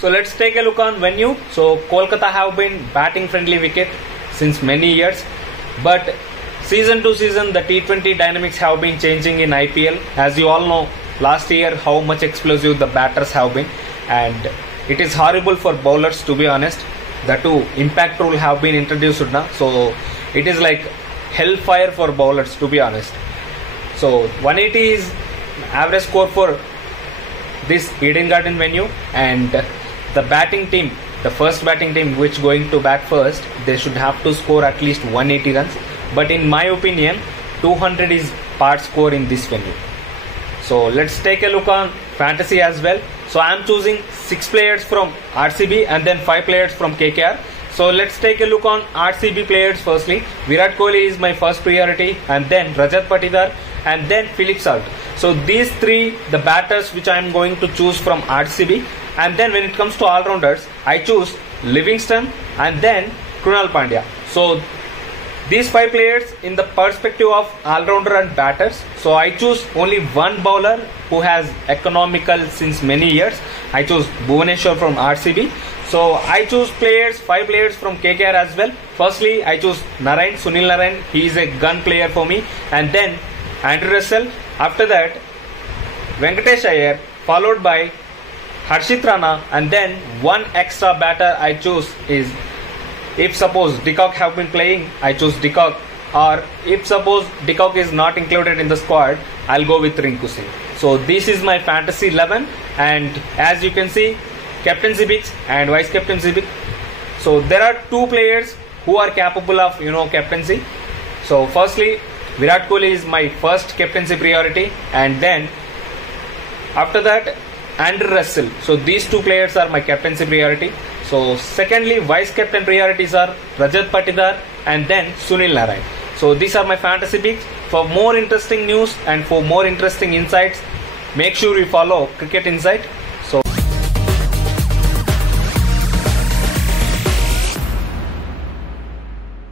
So let's take a look on venue. So Kolkata have been batting friendly wicket since many years, but season to season the T20 dynamics have been changing in IPL. As you all know, last year how much explosive the batters have been, and it is horrible for bowlers, to be honest. The two impact rule have been introduced now, so it is like hellfire for bowlers, to be honest. So 180 is average score for this Eden Garden venue, and the batting team, the first batting team which going to bat first, they should have to score at least 180 runs. But in my opinion, 200 is part score in this venue. So let's take a look on fantasy as well. So I am choosing 6 players from RCB and then 5 players from KKR. So let's take a look on RCB players firstly. Virat Kohli is my first priority, and then Rajat Patidar, and then Philip Salt. So these 3 the batters which I am going to choose from RCB. And then when it comes to all-rounders, I choose Livingston and then Krunal Pandya. So these 5 players in the perspective of all-rounder and batters. So I choose only one bowler who has economical since many years. I choose Bhuvaneshwar from RCB. So I choose 5 players from KKR as well. Firstly, I choose Sunil Narain. He is a gun player for me. And then Andrew Russell. After that, Venkatesh Iyer, followed by Harshit Rana, and then one extra batter I choose is, if suppose Decock have been playing, I choose Decock, or if suppose Decock is not included in the squad, I'll go with Rinku Singh. So this is my fantasy 11, and as you can see, captaincy picks and vice captaincy pick. So there are 2 players who are capable of captaincy. So firstly, Virat Kohli is my first captaincy priority, and then after that Andrew Russell. So these 2 players are my captaincy priority. So secondly, vice captain priorities are Rajat Patidar and then Sunil Narain. So these are my fantasy picks. For more interesting news and for more interesting insights, make sure you follow Cricket Insight.